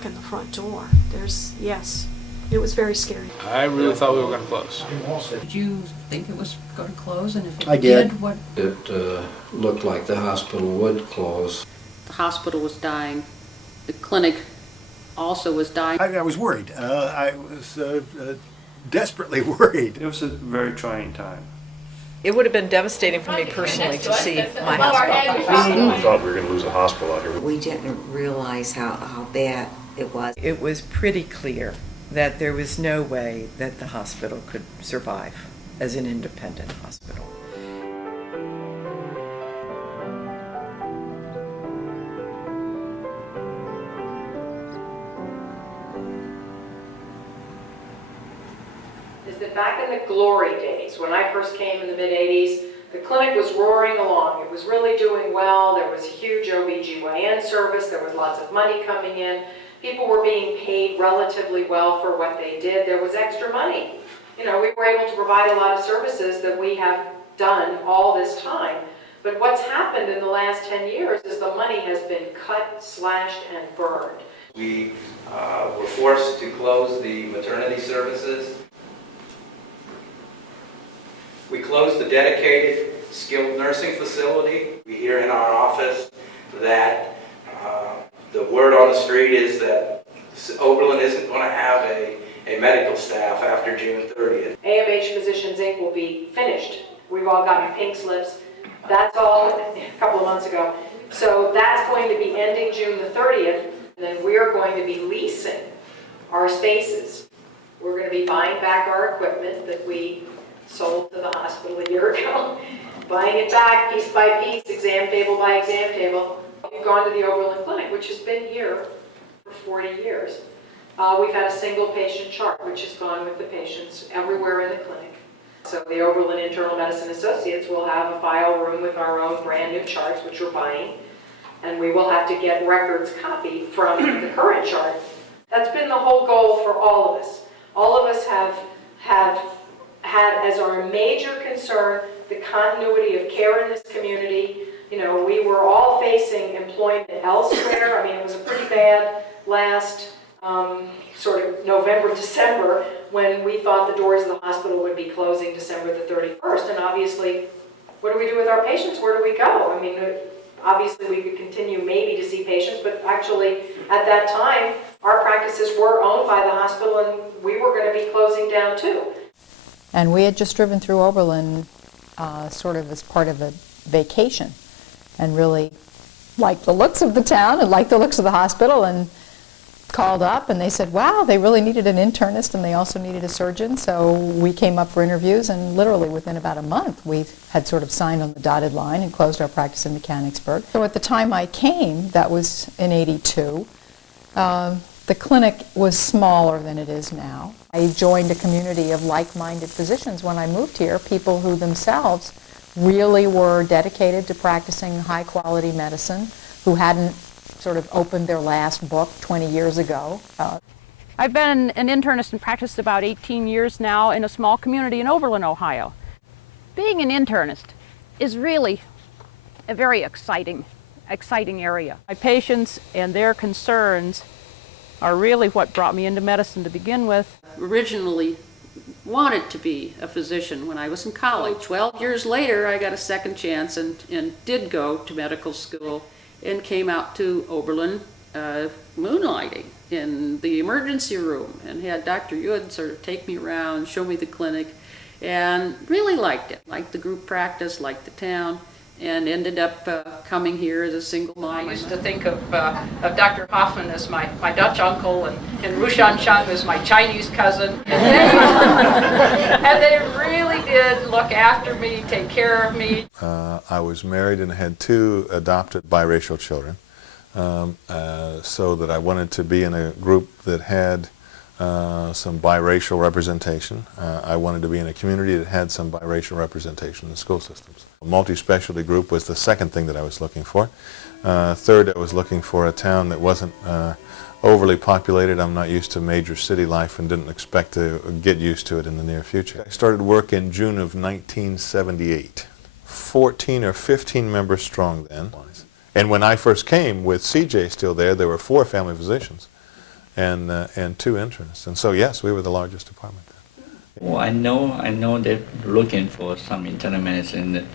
knock on the front door. Yes, it was very scary. I really thought we were going to close. Did you think it was going to close? And if it I did. what? It looked like the hospital would close. The hospital was dying. The clinic also was dying. I was worried. I was desperately worried. It was a very trying time. It would have been devastating for me personally to see my hospital. We thought we were going to lose a hospital out here. We didn't realize how bad it was. It was pretty clear that there was no way that the hospital could survive as an independent hospital. Is that back in the glory days, when I first came in the mid-'80s, the clinic was roaring along. It was really doing well. There was a huge OB/GYN service. There was lots of money coming in. People were being paid relatively well for what they did. There was extra money. You know, we were able to provide a lot of services that we have done all this time. But what's happened in the last 10 years is the money has been cut, slashed, and burned. We were forced to close the maternity services. We closed the dedicated skilled nursing facility. We hear in our office that the word on the street is that Oberlin isn't going to have a medical staff after June 30th. AMH Physicians Inc. will be finished. We've all gotten pink slips. That's all a couple of months ago. So that's going to be ending June the 30th, and then we're going to be leasing our spaces. We're going to be buying back our equipment that we sold to the hospital a year ago, buying it back piece by piece, exam table by exam table. We've gone to the Oberlin Clinic, which has been here for 40 years. We've had a single patient chart, which has gone with the patients everywhere in the clinic. So the Oberlin Internal Medicine Associates will have a file room with our own brand new charts, which we're buying, and we will have to get records copied from the current chart. That's been the whole goal for all of us. All of us have had as our major concern the continuity of care in this community. You know, we were all facing employment elsewhere. I mean, it was a pretty bad last sort of November, December, when we thought the doors of the hospital would be closing December the 31st. And obviously, what do we do with our patients? Where do we go? I mean, obviously we could continue maybe to see patients, but actually at that time, our practices were owned by the hospital and we were going to be closing down too. And we had just driven through Oberlin sort of as part of a vacation and really liked the looks of the town and liked the looks of the hospital and called up and they said, wow, they really needed an internist and they also needed a surgeon. So we came up for interviews and literally within about a month we had sort of signed on the dotted line and closed our practice in Mechanicsburg. So at the time I came, that was in '82, the clinic was smaller than it is now. I joined a community of like-minded physicians when I moved here, people who themselves really were dedicated to practicing high-quality medicine, who hadn't sort of opened their last book 20 years ago. I've been an internist and practiced about 18 years now in a small community in Oberlin, Ohio. Being an internist is really a very exciting area. My patients and their concerns are really what brought me into medicine to begin with. Originally wanted to be a physician when I was in college. 12 years later, I got a second chance and did go to medical school and came out to Oberlin moonlighting in the emergency room and had Dr. Yud sort of take me around, show me the clinic, and really liked it. Liked the group practice, liked the town, and ended up coming here as a single mom. I used to think of Dr. Hoffman as my Dutch uncle and Rushan Chung as my Chinese cousin. And they really did look after me, take care of me. I was married and had two adopted biracial children, so that I wanted to be in a group that had some biracial representation. I wanted to be in a community that had some biracial representation in the school systems. A multi-specialty group was the second thing that I was looking for. Third, I was looking for a town that wasn't overly populated. I'm not used to major city life and didn't expect to get used to it in the near future. I started work in June of 1978. 14 or 15 members strong then. And when I first came, with CJ still there were 4 family physicians. and 2 internists. And so yes, we were the largest department then. Well, I know they're looking for some internal medicine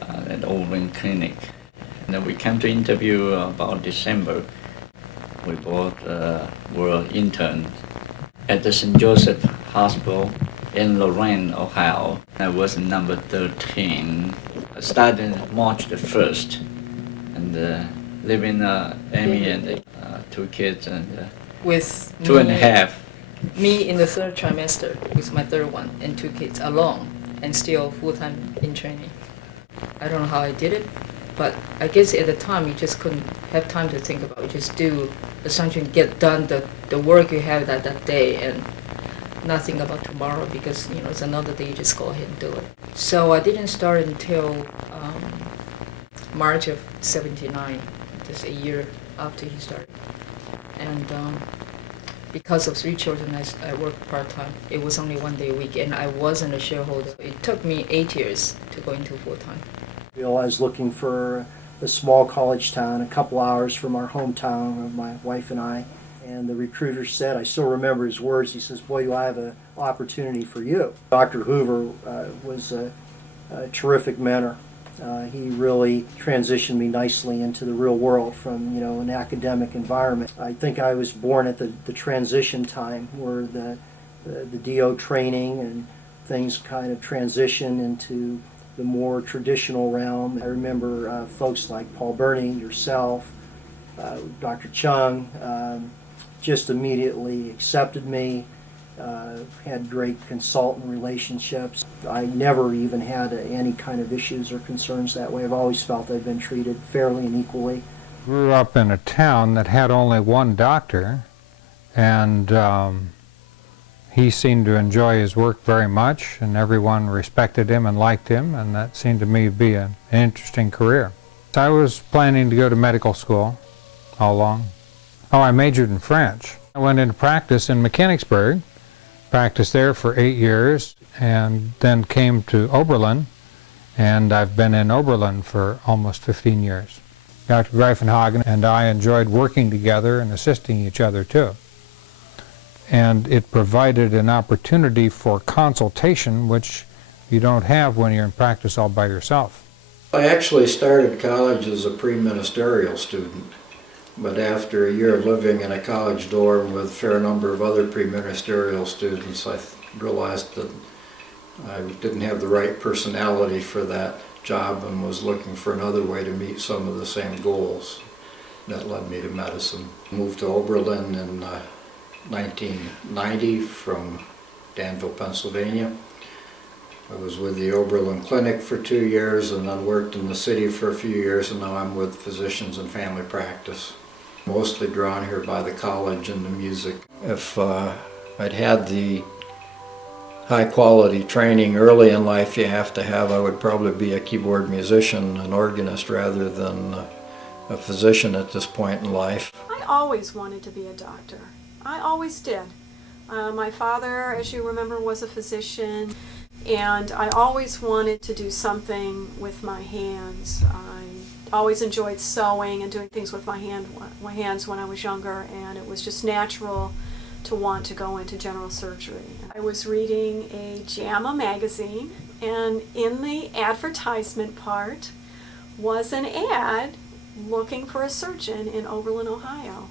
at Oberlin Clinic. And then we came to interview about December. We both were interns at the St. Joseph Hospital in Lorraine, Ohio. I was number 13. I started March the 1st, and living Amy and 2 kids and with 2.5. Me in the 3rd trimester with my 3rd one and 2 kids alone, and still full-time in training. I don't know how I did it, but I guess at the time you just couldn't have time to think about it. Just do, essentially get done the work you have that day, and nothing about tomorrow, because it's another day, you just go ahead and do it. So I didn't start until March of '79, just a year after he started. And because of 3 children, I worked part-time. It was only 1 day a week, and I wasn't a shareholder. It took me 8 years to go into full-time. I was looking for a small college town, a couple hours from our hometown of my wife and I. And the recruiter said, I still remember his words, he says, boy, do I have an opportunity for you. Dr. Hoover was a terrific mentor. He really transitioned me nicely into the real world from an academic environment. I think I was born at the transition time where the DO training and things kind of transition into the more traditional realm. I remember folks like Paul Burney, yourself, Dr. Chung, just immediately accepted me, had great consultant relationships. I never even had any kind of issues or concerns that way. I've always felt I've been treated fairly and equally. Grew up in a town that had only 1 doctor, and he seemed to enjoy his work very much, and everyone respected him and liked him, and that seemed to me to be an interesting career. I was planning to go to medical school all along. Oh, I majored in French. I went into practice in Mechanicsburg, practiced there for 8 years, and then came to Oberlin, and I've been in Oberlin for almost 15 years. Dr. Greifenhagen and I enjoyed working together and assisting each other too. And it provided an opportunity for consultation, which you don't have when you're in practice all by yourself. I actually started college as a pre-ministerial student. But after a year of living in a college dorm with a fair number of other pre-ministerial students, I realized that I didn't have the right personality for that job and was looking for another way to meet some of the same goals. That led me to medicine. Moved to Oberlin in 1990 from Danville, Pennsylvania. I was with the Oberlin Clinic for 2 years and then worked in the city for a few years, and now I'm with Physicians and Family Practice. Mostly drawn here by the college and the music. If I'd had the high quality training early in life you have to have, I would probably be a keyboard musician, an organist, rather than a physician at this point in life. I always wanted to be a doctor. I always did. My father, as you remember, was a physician, and I always wanted to do something with my hands. I always enjoyed sewing and doing things with my hands when I was younger, and it was just natural to want to go into general surgery. I was reading a JAMA magazine, and in the advertisement part was an ad looking for a surgeon in Oberlin, Ohio.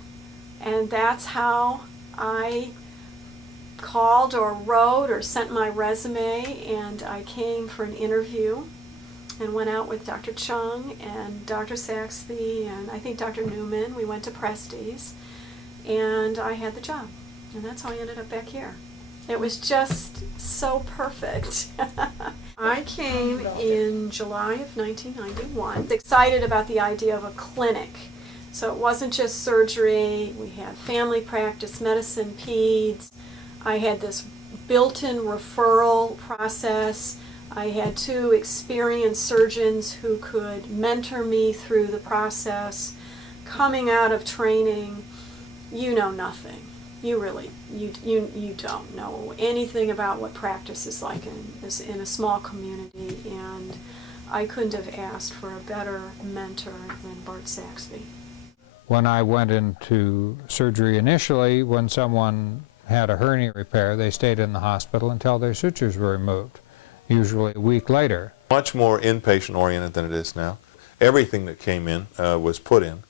And that's how I called or wrote or sent my resume, and I came for an interview and went out with Dr. Chung and Dr. Saxby and I think Dr. Newman. We went to Prestes, and I had the job. And that's how I ended up back here. It was just so perfect. I came in July of 1991, excited about the idea of a clinic. So it wasn't just surgery. We had family practice, medicine, peds. I had this built-in referral process. I had 2 experienced surgeons who could mentor me through the process. Coming out of training, you know nothing. You really, you don't know anything about what practice is like in a small community, and I couldn't have asked for a better mentor than Bart Saxby. When I went into surgery initially, when someone had a hernia repair, they stayed in the hospital until their sutures were removed, usually a week later. Much more inpatient oriented than it is now. Everything that came in was put in.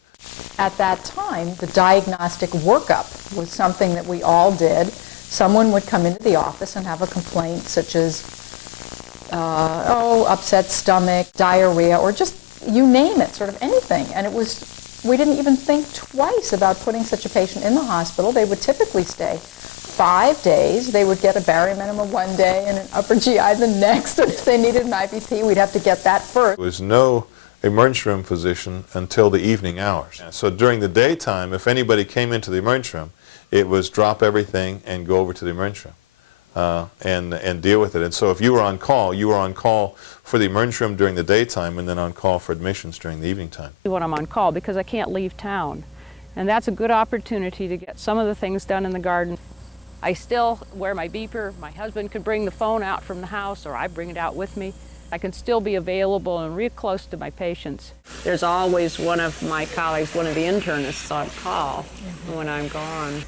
At that time, the diagnostic workup was something that we all did. Someone would come into the office and have a complaint such as, upset stomach, diarrhea, or just you name it, sort of anything. And it was, we didn't even think twice about putting such a patient in the hospital. They would typically stay 5 days. They would get a barium enema one day and an upper GI the next. And if they needed an IVP, we'd have to get that first. There was no emergency room physician until the evening hours. So during the daytime, if anybody came into the emergency room, it was drop everything and go over to the emergency room and deal with it. And so if you were on call for the emergency room during the daytime and then on call for admissions during the evening time. When I'm on call, because I can't leave town. And that's a good opportunity to get some of the things done in the garden. I still wear my beeper. My husband could bring the phone out from the house, or I bring it out with me. I can still be available and real close to my patients. There's always one of my colleagues, one of the internists on call when I'm gone.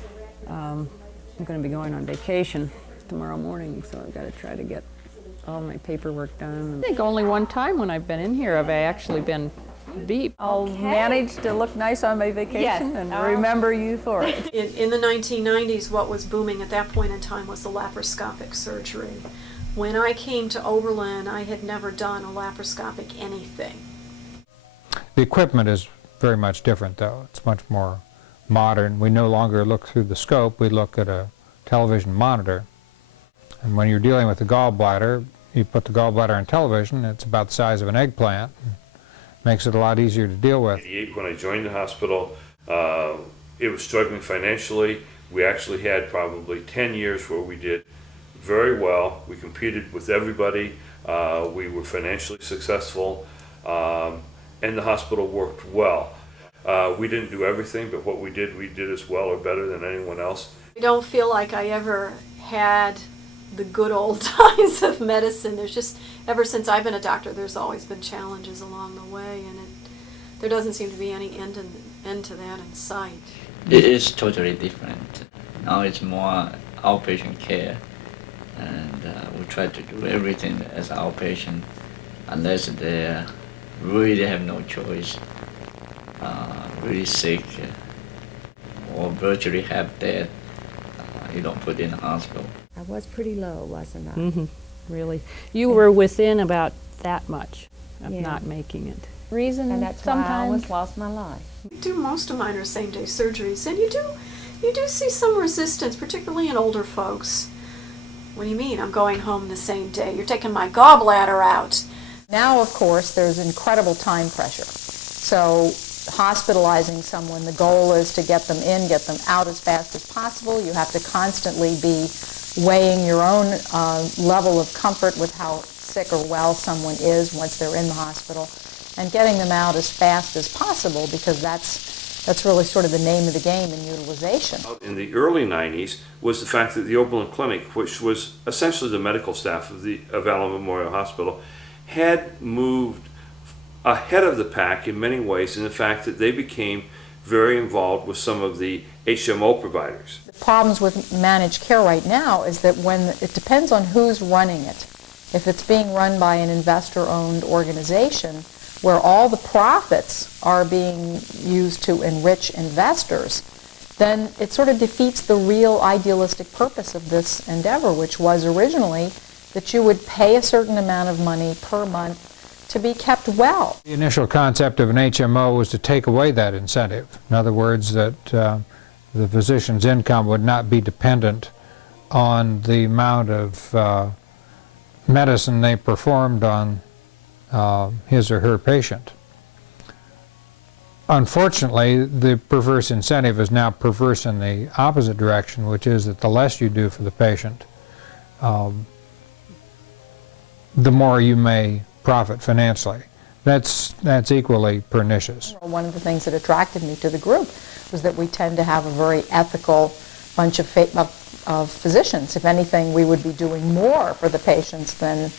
I'm going to be going on vacation tomorrow morning, so I've got to try to get all my paperwork done. I think only one time when I've been in here have I actually been beeped. I'll manage to look nice on my vacation and remember you for it. In the 1990s, what was booming at that point in time was the laparoscopic surgery. When I came to Oberlin, I had never done a laparoscopic anything. The equipment is very much different, though. It's much more modern. We no longer look through the scope. We look at a television monitor. And when you're dealing with the gallbladder, you put the gallbladder on television. It's about the size of an eggplant. Makes it a lot easier to deal with. When I joined the hospital, it was struggling financially. We actually had probably 10 years where we did very well. We competed with everybody. We were financially successful, and the hospital worked well. We didn't do everything, but what we did as well or better than anyone else. I don't feel like I ever had the good old times of medicine. There's just, ever since I've been a doctor, there's always been challenges along the way, and there doesn't seem to be any end to that in sight. It is totally different. Now it's more outpatient care, and we try to do everything as outpatient unless they really have no choice, really sick, or virtually have death. You don't put in the hospital. I was pretty low, wasn't I? Mm-hmm. Really. You were within about that much of not making it. Reason and that's sometimes why I almost lost my life. We do most of mine are same-day surgeries, and you do see some resistance, particularly in older folks. What do you mean? I'm going home the same day. You're taking my gallbladder out. Now, of course, there's incredible time pressure. So hospitalizing someone, the goal is to get them in, get them out as fast as possible. You have to constantly be weighing your own level of comfort with how sick or well someone is once they're in the hospital, and getting them out as fast as possible, because that's really sort of the name of the game in utilization. In the early 90s was the fact that the Oberlin Clinic, which was essentially the medical staff of Allen Memorial Hospital, had moved ahead of the pack in many ways in the fact that they became very involved with some of the HMO providers. The problems with managed care right now is that when it depends on who's running it. If it's being run by an investor-owned organization where all the profits are being used to enrich investors, then it sort of defeats the real idealistic purpose of this endeavor, which was originally that you would pay a certain amount of money per month to be kept well. The initial concept of an HMO was to take away that incentive. In other words, that the physician's income would not be dependent on the amount of medicine they performed on his or her patient. Unfortunately, the perverse incentive is now perverse in the opposite direction, which is that the less you do for the patient, the more you may profit financially. That's equally pernicious. One of the things that attracted me to the group was that we tend to have a very ethical bunch of physicians. If anything, we would be doing more for the patients than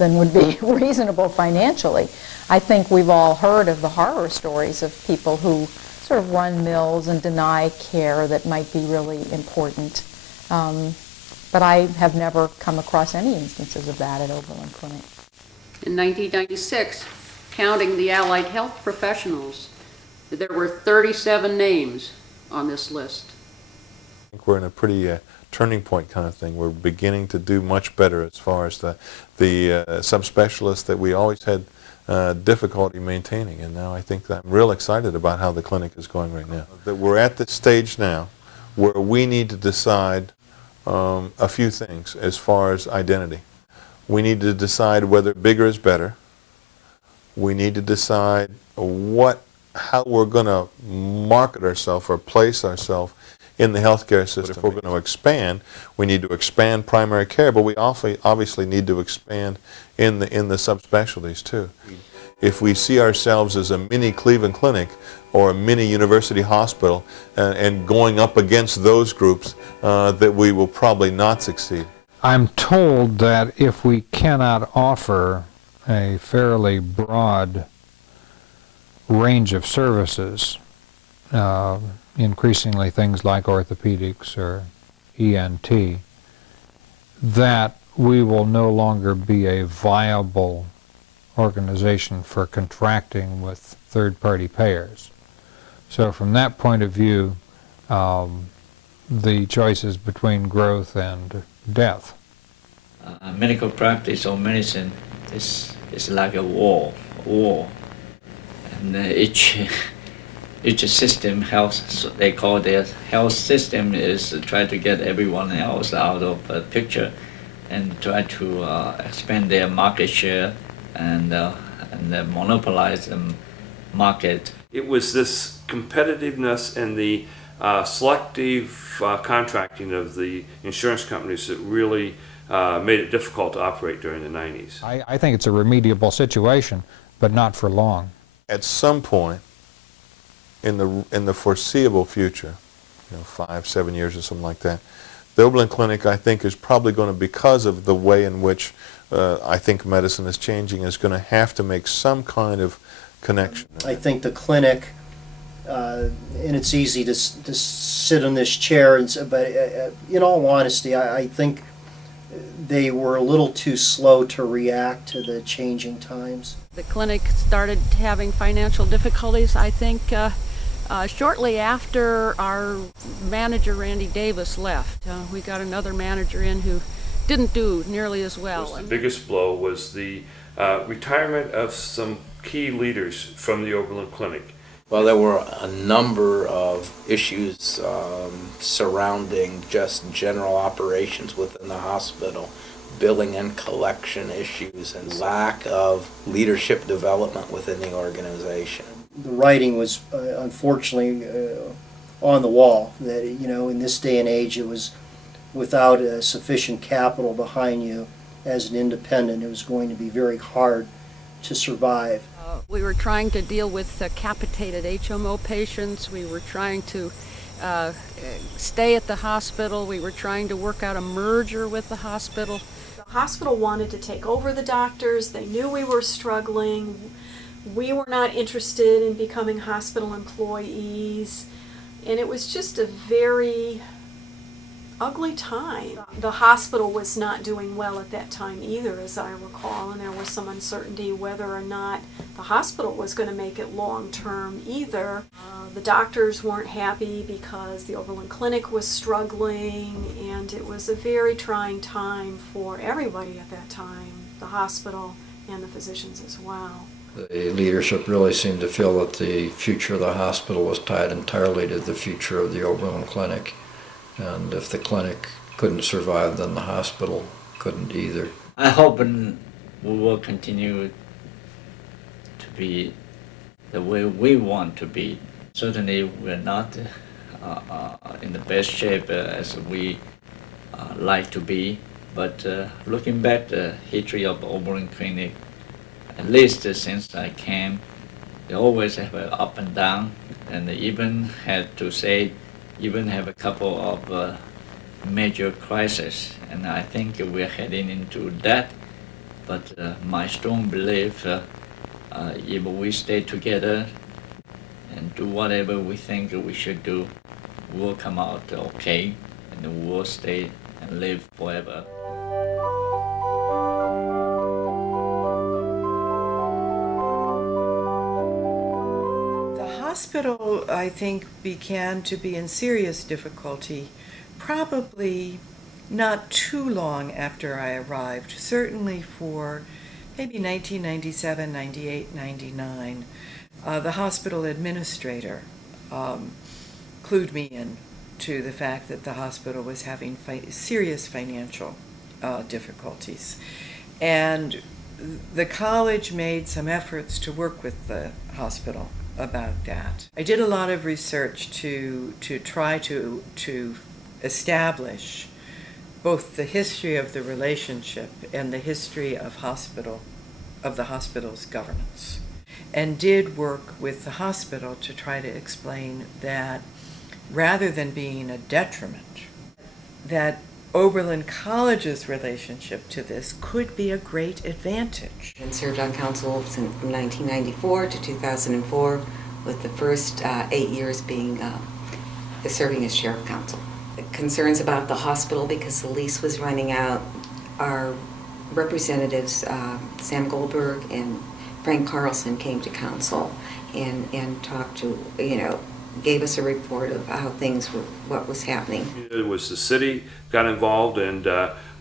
would be reasonable financially. I think we've all heard of the horror stories of people who sort of run mills and deny care that might be really important. But I have never come across any instances of that at Oberlin Clinic. In 1996, counting the allied health professionals, there were 37 names on this list. I think we're in a pretty turning point kind of thing. We're beginning to do much better as far as the subspecialists that we always had difficulty maintaining, and now I think that I'm real excited about how the clinic is going right now. That we're at the stage now where we need to decide a few things as far as identity. We need to decide whether bigger is better. We need to decide how we're going to market ourselves or place ourselves in the healthcare system. If we're going to expand, we need to expand primary care, but we obviously need to expand in the subspecialties too. If we see ourselves as a mini Cleveland Clinic or a mini university hospital and going up against those groups, that we will probably not succeed. I'm told that if we cannot offer a fairly broad range of services, increasingly things like orthopedics or ENT, that we will no longer be a viable organization for contracting with third-party payers. So from that point of view, the choice is between growth and death. Medical practice or medicine is like a war, and each system, health, they call their health system, is to try to get everyone else out of the picture and try to expand their market share and monopolize the market. It was this competitiveness and the selective contracting of the insurance companies that really made it difficult to operate during the 90s. I think it's a remediable situation, but not for long. At some point in the foreseeable future, 5-7 years or something like that, the Oberlin Clinic, I think, is probably going to, because of the way in which I think medicine is changing, is going to have to make some kind of connection. I think the clinic, and it's easy to sit in this chair, but in all honesty, I think they were a little too slow to react to the changing times. The clinic started having financial difficulties, I think, shortly after our manager, Randy Davis, left. We got another manager in who didn't do nearly as well. The biggest blow was the retirement of some key leaders from the Oberlin Clinic. Well, there were a number of issues surrounding just general operations within the hospital, billing and collection issues, and lack of leadership development within the organization. The writing was unfortunately on the wall that, in this day and age, it was without sufficient capital behind you as an independent, it was going to be very hard to survive. We were trying to deal with capitated HMO patients. We were trying to stay at the hospital. We were trying to work out a merger with the hospital. The hospital wanted to take over the doctors. They knew we were struggling. We were not interested in becoming hospital employees. And it was just a very ugly time. The hospital was not doing well at that time either, as I recall, and there was some uncertainty whether or not the hospital was going to make it long-term either. The doctors weren't happy because the Oberlin Clinic was struggling, and it was a very trying time for everybody at that time, the hospital and the physicians as well. The leadership really seemed to feel that the future of the hospital was tied entirely to the future of the Oberlin Clinic. And if the clinic couldn't survive, then the hospital couldn't either. I hope we will continue to be the way we want to be. Certainly we're not in the best shape as we like to be, but looking back the history of Oberlin Clinic, at least since I came, they always have an up and down, and they even had to say, even have a couple of major crises, and I think we're heading into that. But my strong belief, if we stay together, and do whatever we think we should do. We'll come out okay, and we'll stay and live forever. The hospital, I think, began to be in serious difficulty probably not too long after I arrived, certainly for maybe 1997, 98, 99. The hospital administrator clued me in to the fact that the hospital was having serious financial difficulties. And the college made some efforts to work with the hospital about that. I did a lot of research to try to establish both the history of the relationship and the history of the hospital's governance, and did work with the hospital to try to explain that rather than being a detriment, that Oberlin College's relationship to this could be a great advantage. And served on council since 1994 to 2004, with the first 8 years being serving as chair of council. Concerns about the hospital because the lease was running out. Our representatives, Sam Goldberg and Frank Carlson, came to council and talked to, gave us a report of how things were, what was happening. It was the city got involved and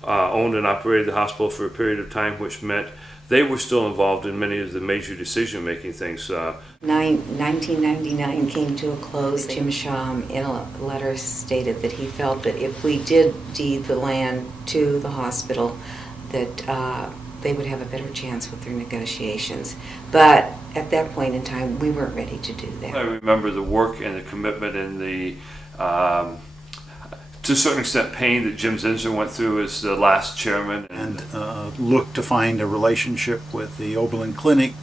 owned and operated the hospital for a period of time, which meant they were still involved in many of the major decision-making things. 1999 came to a close. Jim Shaw in a letter stated that he felt that if we did deed the land to the hospital, that they would have a better chance with their negotiations. But at that point in time, we weren't ready to do that. I remember the work and the commitment and the, to a certain extent, pain that Jim Zinsner went through as the last chairman. And looked to find a relationship with the Oberlin Clinic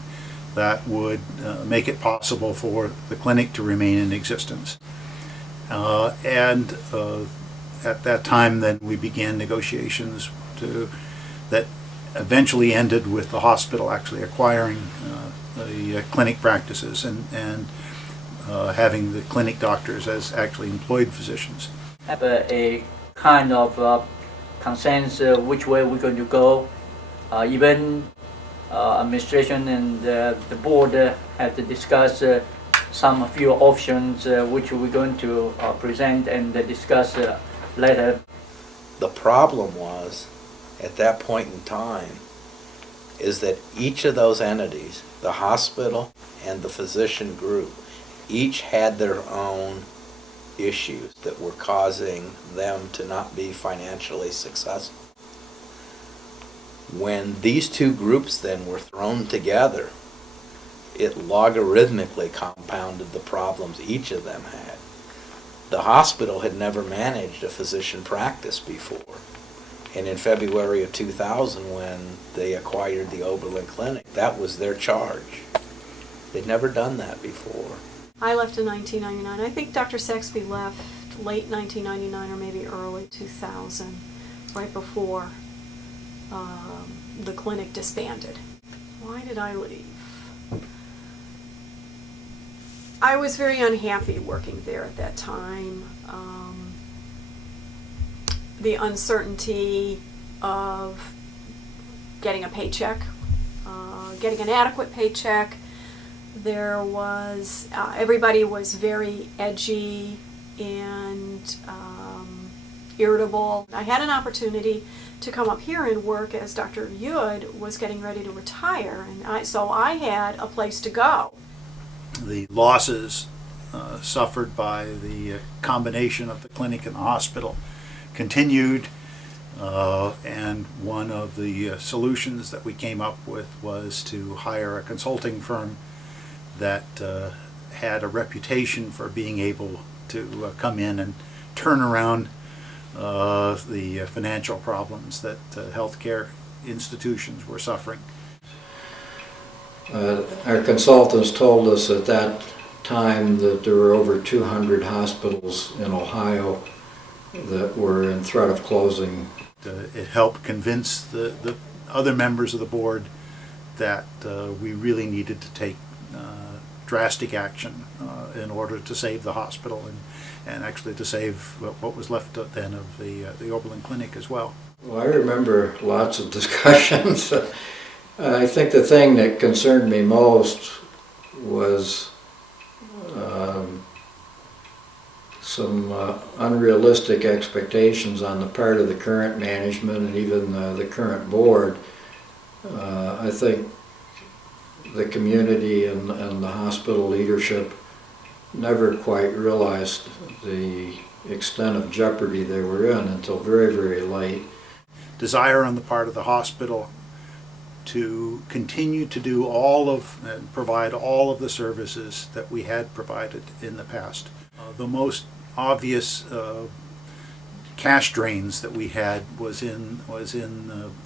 that would make it possible for the clinic to remain in existence. And at that time, then we began negotiations that eventually ended with the hospital actually acquiring the clinic practices and having the clinic doctors as actually employed physicians. Have a kind of consensus which way we're going to go. Even administration and the board have to discuss a few options which we're going to present and discuss later. The problem was, at that point in time, is that each of those entities, the hospital and the physician group, each had their own issues that were causing them to not be financially successful. When these two groups then were thrown together, it logarithmically compounded the problems each of them had. The hospital had never managed a physician practice before. And in February of 2000, when they acquired the Oberlin Clinic, that was their charge. They'd never done that before. I left in 1999. I think Dr. Saxby left late 1999 or maybe early 2000, right before the clinic disbanded. Why did I leave? I was very unhappy working there at that time. The uncertainty of getting a paycheck, getting an adequate paycheck. There was, everybody was very edgy and irritable. I had an opportunity to come up here and work as Dr. Yud was getting ready to retire, and so I had a place to go. The losses suffered by the combination of the clinic and the hospital continued, and one of the solutions that we came up with was to hire a consulting firm that had a reputation for being able to come in and turn around the financial problems that healthcare institutions were suffering. Our consultants told us at that time that there were over 200 hospitals in Ohio that were in threat of closing. It helped convince the other members of the board that we really needed to take drastic action in order to save the hospital and actually to save what was left then of the Oberlin Clinic as well. Well, I remember lots of discussions. I think the thing that concerned me most was some unrealistic expectations on the part of the current management and even the current board. I think the community and the hospital leadership never quite realized the extent of jeopardy they were in until very, very late. Desire on the part of the hospital to continue to do all of and provide all of the services that we had provided in the past. The most obvious cash drains that we had was in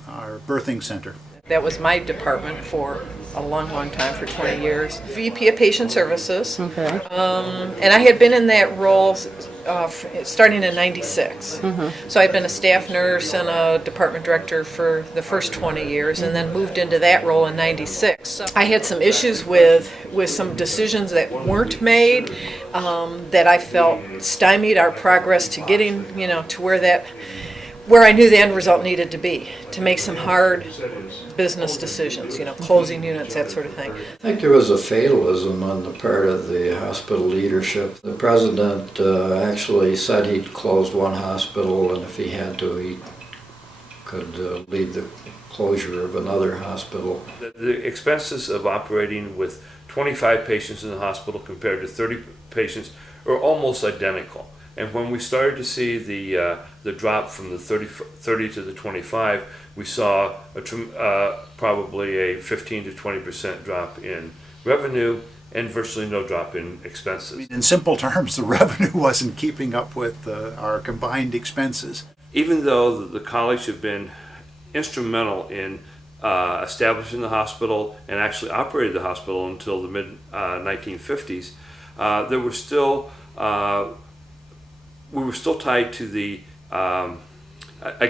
our birthing center. That was my department for a long, long time, for 20 years. VP of Patient Services. Okay. And I had been in that role starting in '96. So I'd been a staff nurse and a department director for the first 20 years and then moved into that role in '96. So I had some issues with some decisions that weren't made that I felt stymied our progress to getting, to where I knew the end result needed to be, to make some hard business decisions, closing units, that sort of thing. I think there was a fatalism on the part of the hospital leadership. The president actually said he'd closed one hospital, and if he had to, he could lead the closure of another hospital. The expenses of operating with 25 patients in the hospital compared to 30 patients are almost identical. And when we started to see the drop from the 30 to the 25, we saw probably a 15 to 20% drop in revenue and virtually no drop in expenses. In simple terms, the revenue wasn't keeping up with our combined expenses. Even though the college had been instrumental in establishing the hospital and actually operated the hospital until the mid-1950s, there were still we were still tied to the, I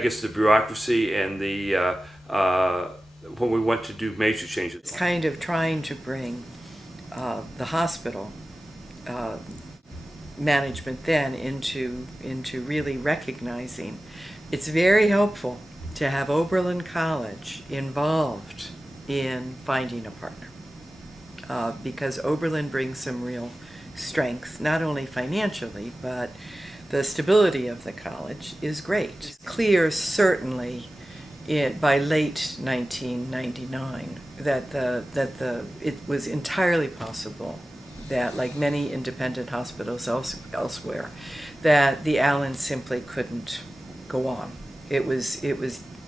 guess, the bureaucracy and the when we went to do major changes. It's kind of trying to bring the hospital management then into really recognizing it's very helpful to have Oberlin College involved in finding a partner because Oberlin brings some real strength, not only financially, but the stability of the college is great. It's clear, certainly, by late 1999, that it was entirely possible that, like many independent hospitals elsewhere, that the Allen simply couldn't go on. It was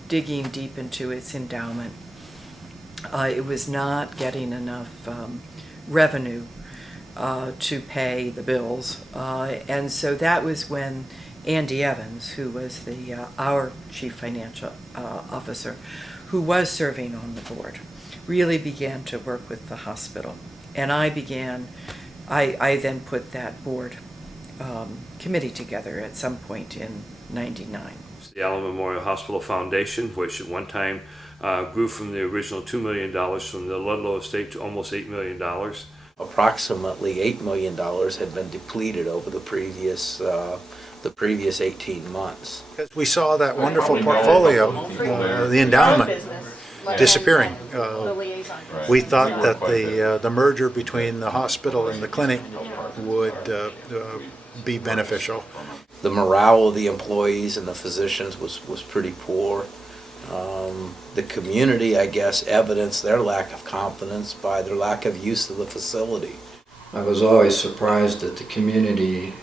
digging deep into its endowment. It was not getting enough revenue to pay the bills, and so that was when Andy Evans, who was our chief financial officer, who was serving on the board, really began to work with the hospital. And I then put that board committee together at some point in '99. The Allen Memorial Hospital Foundation, which at one time grew from the original $2 million from the Ludlow estate to almost $8 million. Approximately $8 million had been depleted over the previous 18 months. Because we saw that wonderful portfolio, the endowment, disappearing. We thought that the merger between the hospital and the clinic would be beneficial. The morale of the employees and the physicians was pretty poor. The community, I guess, evidenced their lack of confidence by their lack of use of the facility. I was always surprised that the community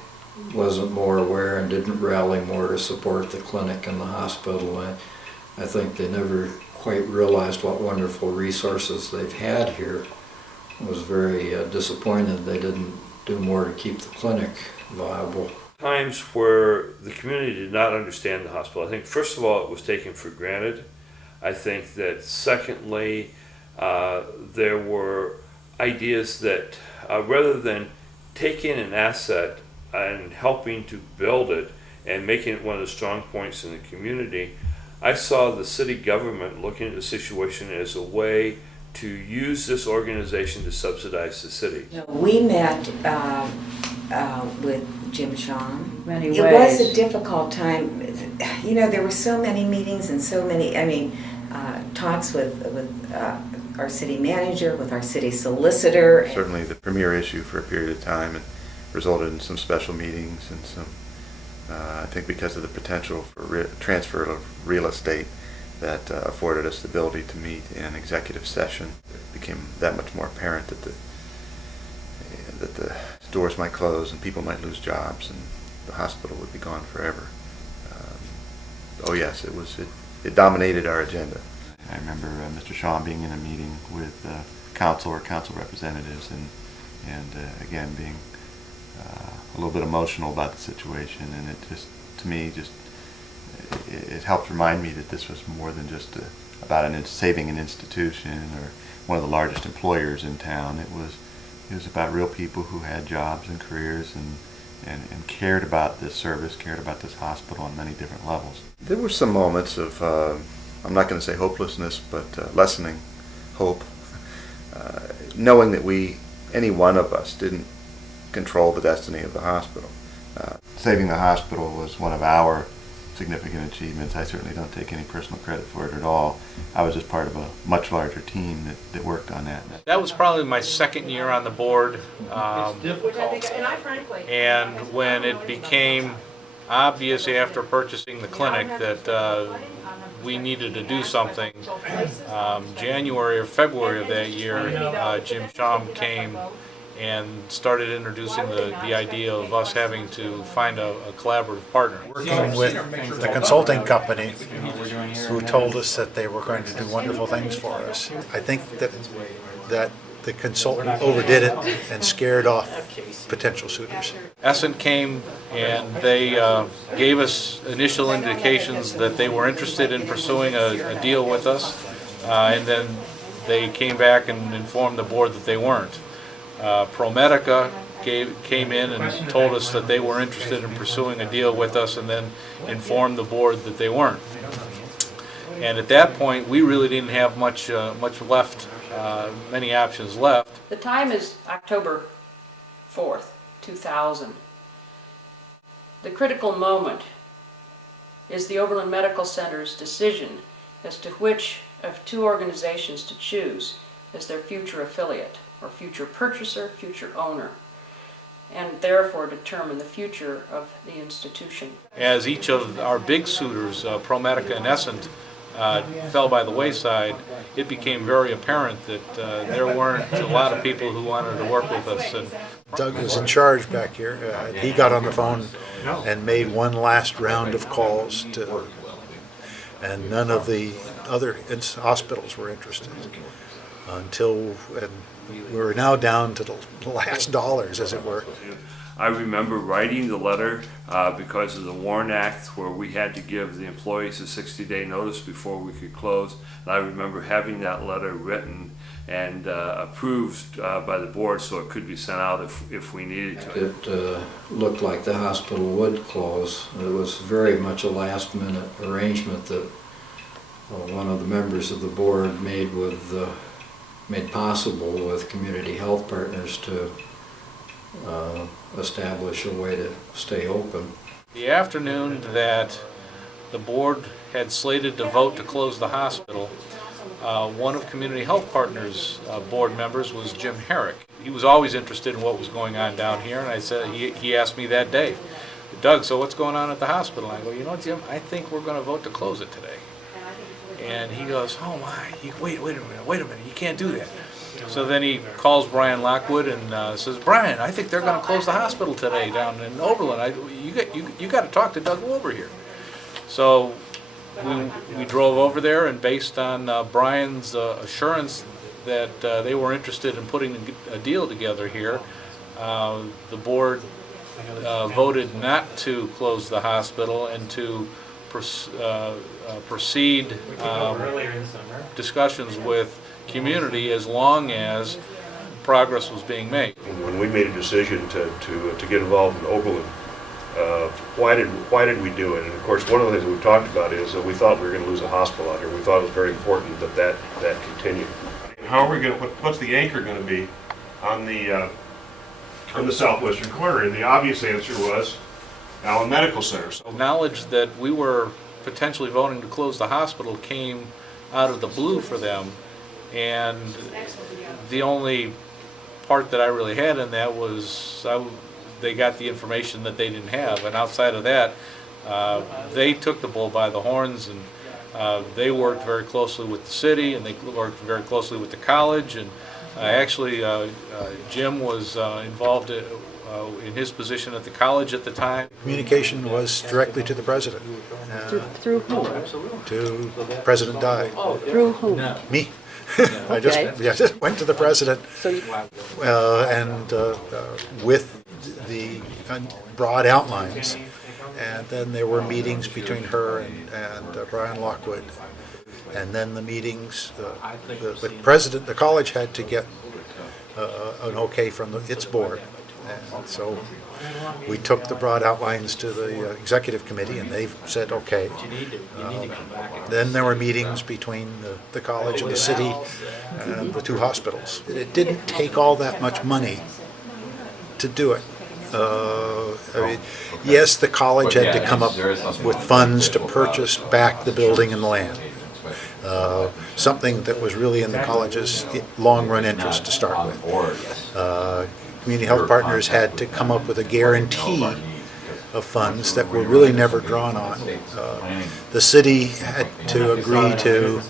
wasn't more aware and didn't rally more to support the clinic and the hospital. I think they never quite realized what wonderful resources they've had here. I was very disappointed they didn't do more to keep the clinic viable. Times where the community did not understand the hospital. I think first of all it was taken for granted. I think that secondly there were ideas that rather than taking an asset and helping to build it and making it one of the strong points in the community, I saw the city government looking at the situation as a way to use this organization to subsidize the city? We met with Jim Jeanne. Many It ways. was a difficult time. You know, there were so many meetings and so many, talks with our city manager, with our city solicitor. Certainly the premier issue for a period of time, and resulted in some special meetings and some, I think because of the potential for transfer of real estate that afforded us the ability to meet in executive session. It became that much more apparent that the doors might close and people might lose jobs and the hospital would be gone forever. Oh yes, it dominated our agenda. I remember Mr. Shaw being in a meeting with council or council representatives and again being a little bit emotional about the situation, and it just, to me, it helped remind me that this was more than just about saving an institution or one of the largest employers in town. It was about real people who had jobs and careers and cared about this service, cared about this hospital on many different levels. There were some moments of, I'm not going to say hopelessness, but lessening hope, knowing that any one of us didn't control the destiny of the hospital. Saving the hospital was one of our significant achievements. I certainly don't take any personal credit for it at all. I was just part of a much larger team that worked on that. That was probably my second year on the board, and when it became obvious after purchasing the clinic that we needed to do something, January or February of that year, Jim Shaw came and started introducing the idea of us having to find a collaborative partner. Working with the consulting company who told us that they were going to do wonderful things for us. I think that the consultant overdid it and scared off potential suitors. Essent came and they gave us initial indications that they were interested in pursuing a deal with us, and then they came back and informed the board that they weren't. ProMedica came in and told us that they were interested in pursuing a deal with us, and then informed the board that they weren't. And at that point, we really didn't have much left, many options left. The time is October 4th, 2000. The critical moment is the Oberlin Medical Center's decision as to which of two organizations to choose as their future affiliate, or future purchaser, future owner, and therefore determine the future of the institution. As each of our big suitors, ProMedica and Essent, fell by the wayside, it became very apparent that there weren't a lot of people who wanted to work with us. And Doug was in charge back here. He got on the phone and made one last round of calls and none of the other hospitals were interested until. We're now down to the last dollars, as it were. I remember writing the letter because of the WARN Act, where we had to give the employees a 60-day notice before we could close. And I remember having that letter written and approved by the board so it could be sent out if we needed to. It looked like the hospital would close. It was very much a last-minute arrangement that one of the members of the board made possible with Community Health Partners to establish a way to stay open. the afternoon that the board had slated to vote to close the hospital, one of Community Health Partners' board members was Jim Herrick. He was always interested in what was going on down here, and I said, he asked me that day, Doug, so what's going on at the hospital? I go, you know, Jim, I think we're going to vote to close it today. And he goes, oh my, wait a minute, you can't do that. So then he calls Brian Lockwood and says, Brian, I think they're going to close the hospital today down in Oberlin. You got to talk to Doug Wilbur here. So we drove over there, and based on Brian's assurance that they were interested in putting a deal together here, the board voted not to close the hospital and to proceed discussions with community as long as progress was being made. When we made a decision to get involved in Oberlin, why did we do it? And of course, one of the things that we talked about is that we thought we were going to lose a hospital out here. We thought it was very important that continued. how are we going to, what's the anchor going to be on the southwestern corner? And the obvious answer was Allen Medical Center. So Knowledge that we were potentially voting to close the hospital came out of the blue for them, and the only part that I really had in that was they got the information that they didn't have, and outside of that, they took the bull by the horns, and they worked very closely with the city, and they worked very closely with the college, and actually Jim was involved in his position at the college at the time. Communication was directly to the president. Through whom? To President Dye. Through whom? Me. I just went to the president, and with the broad outlines, and then there were meetings between her and Brian Lockwood, and then the meetings. The president, the college had to get an okay from its board, and so we took the broad outlines to the executive committee, and they said okay. Then there were meetings between the college and the city and the two hospitals. It didn't take all that much money to do it. I mean, yes, the college had to come up with funds to purchase back the building and land. Something that was really in the college's long-run interest to start with. Community Health Partners had to come up with a guarantee of funds that were really never drawn on. The city had to agree to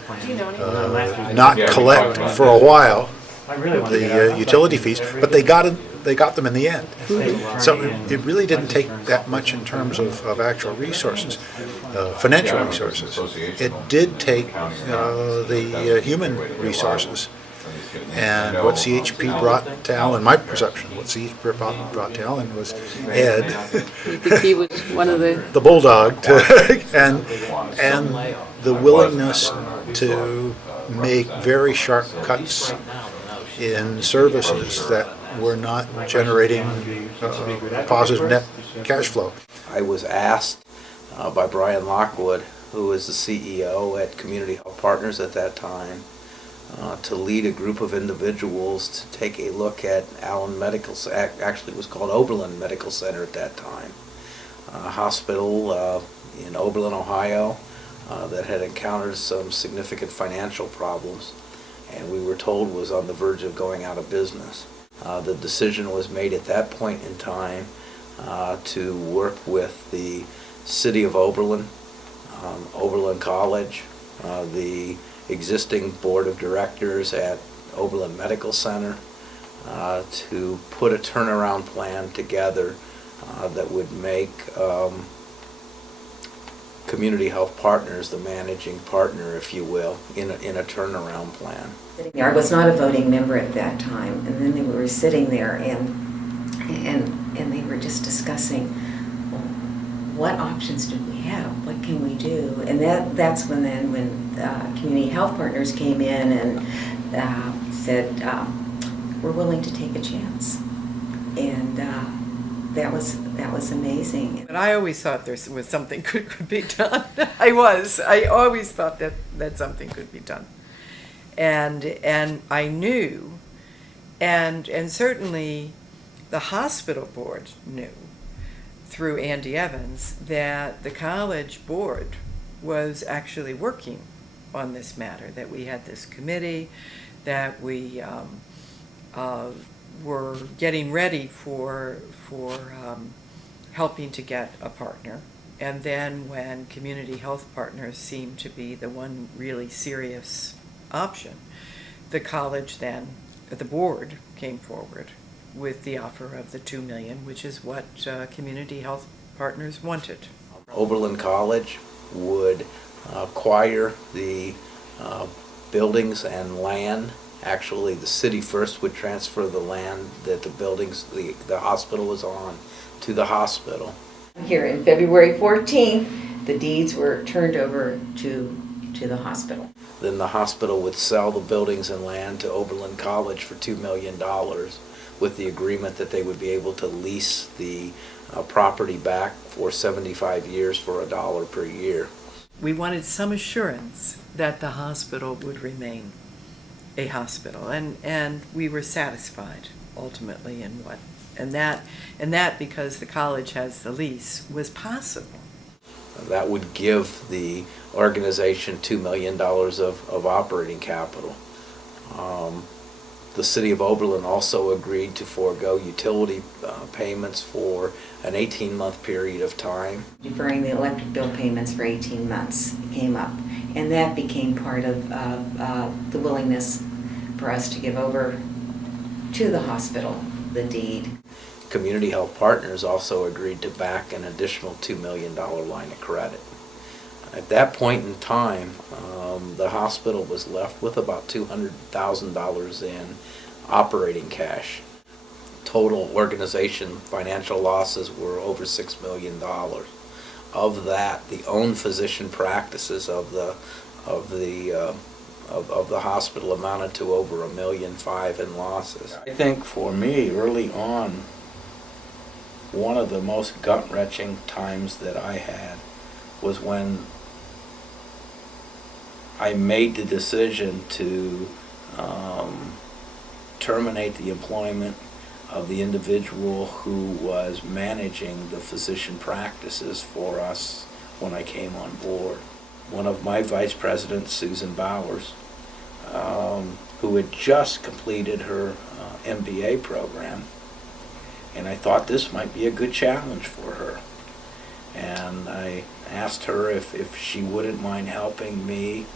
not collect for a while the utility fees, but they got them in the end. So it really didn't take that much in terms of actual resources, financial resources. It did take the human resources. And what CHP brought to Allen, my perception, what CHP brought to Allen was Ed. You think he was one of the bulldog, and the willingness to make very sharp cuts in services that were not generating positive net cash flow. I was asked by Brian Lockwood, who was the CEO at Community Health Partners at that time, to lead a group of individuals to take a look at Allen Medical, actually it was called Oberlin Medical Center at that time, a hospital in Oberlin, Ohio, that had encountered some significant financial problems, and we were told was on the verge of going out of business. The decision was made at that point in time to work with the city of Oberlin, Oberlin College, the existing board of directors at Oberlin Medical Center, to put a turnaround plan together that would make Community Health Partners the managing partner, if you will, in a turnaround plan. I was not a voting member at that time, and then we were sitting there and they were just discussing, well, what options do we have? What can we do? And that's when Community Health Partners came in and said, we're willing to take a chance. And that was amazing. But I always thought there was something could be done. I always thought that something could be done. And I knew, and certainly the hospital board knew through Andy Evans that the college board was actually working on this matter, that we had this committee, that we were getting ready for helping to get a partner. And then when Community Health Partners seemed to be the one really serious option, the college then, the board came forward with the offer of the $2 million, which is what Community Health Partners wanted. Oberlin College would acquire the buildings and land. Actually, the city first would transfer the land that the buildings, the hospital was on, to the hospital. Here in February 14th, the deeds were turned over to the hospital. Then the hospital would sell the buildings and land to Oberlin College for $2 million with the agreement that they would be able to lease the property back for 75 years for $1 per year. We wanted some assurance that the hospital would remain. a hospital, and we were satisfied ultimately in what, and that because the college has the lease was possible. That would give the organization $2 million of operating capital. The city of Oberlin also agreed to forego utility payments for an 18-month period of time. Deferring the electric bill payments for 18 months came up, and that became part of the willingness for us to give over to the hospital the deed. Community Health Partners also agreed to back an additional $2 million line of credit. At that point in time, the hospital was left with about $200,000 in operating cash. Total organization financial losses were over $6 million. Of that, the owned physician practices of the hospital amounted to over $1.5 million in losses. I think for me, early on, one of the most gut-wrenching times that I had was when I made the decision to terminate the employment of the individual who was managing the physician practices for us when I came on board. One of my vice presidents, Susan Bowers, who had just completed her MBA program, and I thought this might be a good challenge for her. And I asked her if she wouldn't mind helping me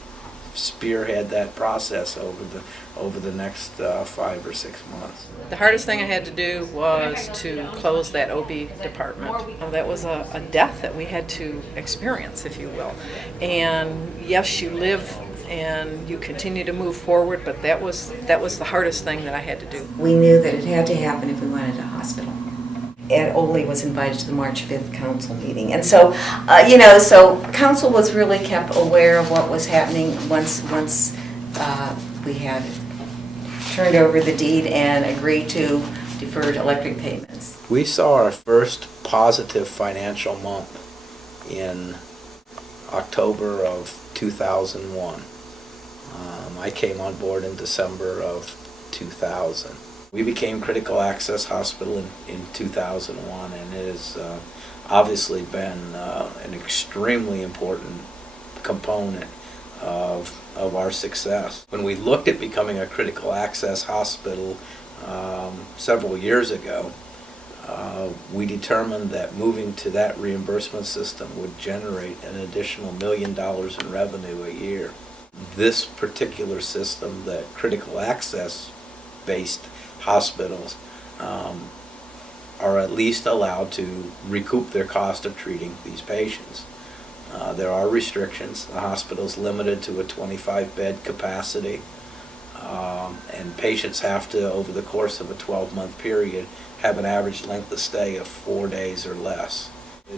spearhead that process over the next 5 or 6 months. The hardest thing I had to do was to close that OB department. That was a death that we had to experience, if you will. And yes, you live and you continue to move forward, but that was the hardest thing that I had to do. We knew that it had to happen if we wanted a hospital. Ed Oley was invited to the March 5th council meeting. And so, so council was really kept aware of what was happening once we had turned over the deed and agreed to deferred electric payments. We saw our first positive financial month in October of 2001. I came on board in December of 2000. We became Critical Access Hospital in 2001, and it has obviously been an extremely important component of our success. When we looked at becoming a Critical Access Hospital several years ago, we determined that moving to that reimbursement system would generate an additional $1 million in revenue a year. This particular system, that critical access based hospitals are at least allowed to recoup their cost of treating these patients. There are restrictions. The hospital's limited to a 25-bed capacity, and patients have to, over the course of a 12-month period, have an average length of stay of 4 days or less.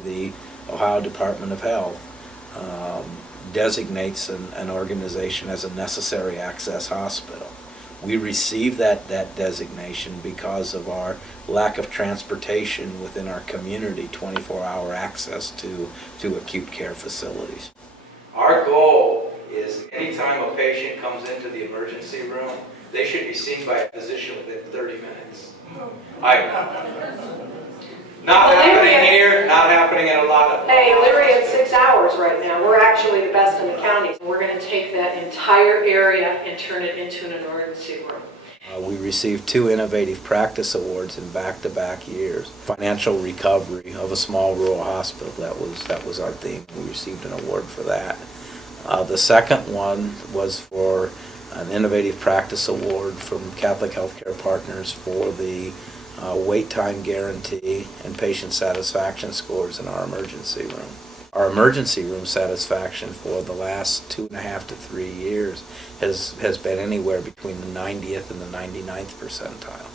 The Ohio Department of Health designates an organization as a necessary access hospital. We received that designation because of our lack of transportation within our community, 24-hour access to acute care facilities. Our goal is anytime a patient comes into the emergency room, they should be seen by a physician within 30 minutes. Not happening here, not happening in a lot of... Hey, literally at 6 hours right now. We're actually the best in the county. We're going to take that entire area and turn it into an emergency room. We received 2 Innovative Practice Awards in back-to-back years. Financial recovery of a small rural hospital, that was our theme. We received an award for that. The second one was for an Innovative Practice Award from Catholic Healthcare Partners for the wait time guarantee and patient satisfaction scores in our emergency room. Our emergency room satisfaction for the last 2.5 to 3 years has been anywhere between the 90th and the 99th percentile.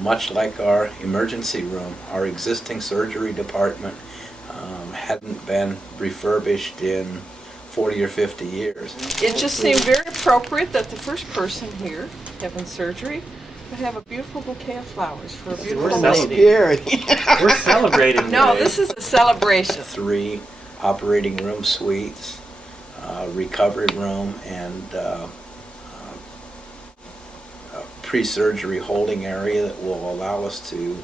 Much like our emergency room, our existing surgery department hadn't been refurbished in 40 or 50 years. It just seemed very appropriate that the first person here having surgery would have a beautiful bouquet of flowers for a beautiful lady. We're celebrating. No, this is a celebration. 3 operating room suites, recovery room, and pre-surgery holding area that will allow us to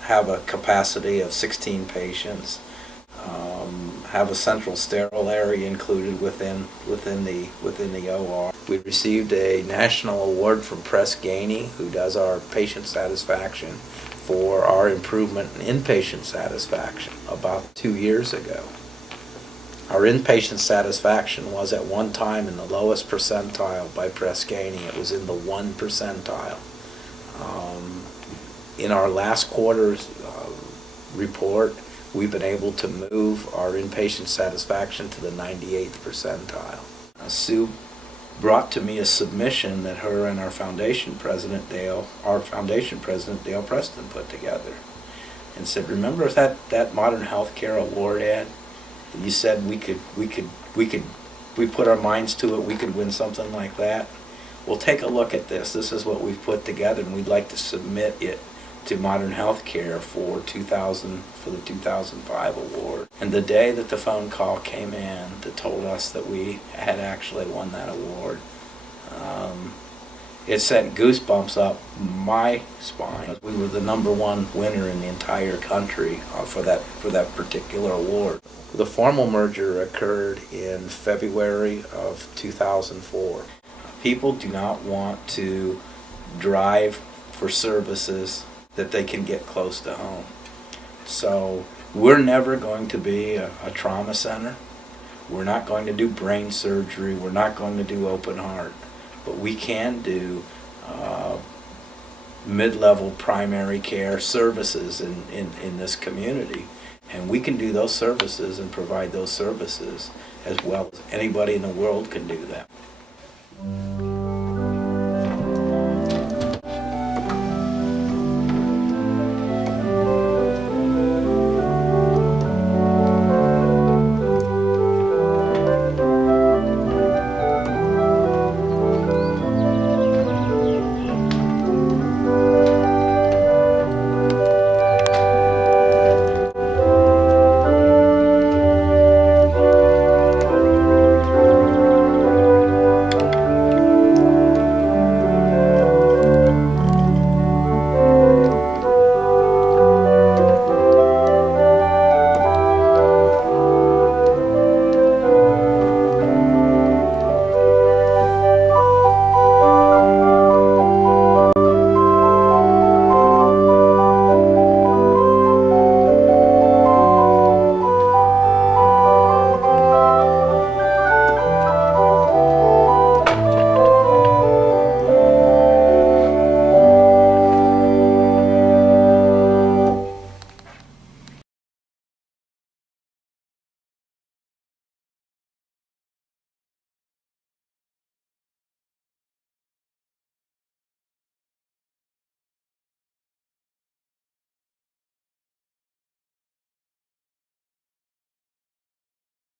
have a capacity of 16 patients, have a central sterile area included within the OR. We received a national award from Press Ganey, who does our patient satisfaction, for our improvement in inpatient satisfaction about 2 years ago. Our inpatient satisfaction was at one time in the lowest percentile by Press Ganey. It was in the 1 percentile. In our last quarter's report, we've been able to move our inpatient satisfaction to the 98th percentile. Sue brought to me a submission that her and our foundation president Dale Preston put together, and said, "Remember that Modern Healthcare Award ad? You said we put our minds to it, we could win something like that. Well, take a look at this. This is what we've put together, and we'd like to submit it to Modern Healthcare for the 2005 award." And the day that the phone call came in that told us that we had actually won that award, it sent goosebumps up my spine. We were the #1 winner in the entire country for that particular award. The formal merger occurred in February of 2004. People do not want to drive for services that they can get close to home. So we're never going to be a trauma center. We're not going to do brain surgery. We're not going to do open heart. But we can do mid-level primary care services in this community. And we can do those services and provide those services as well as anybody in the world can do that.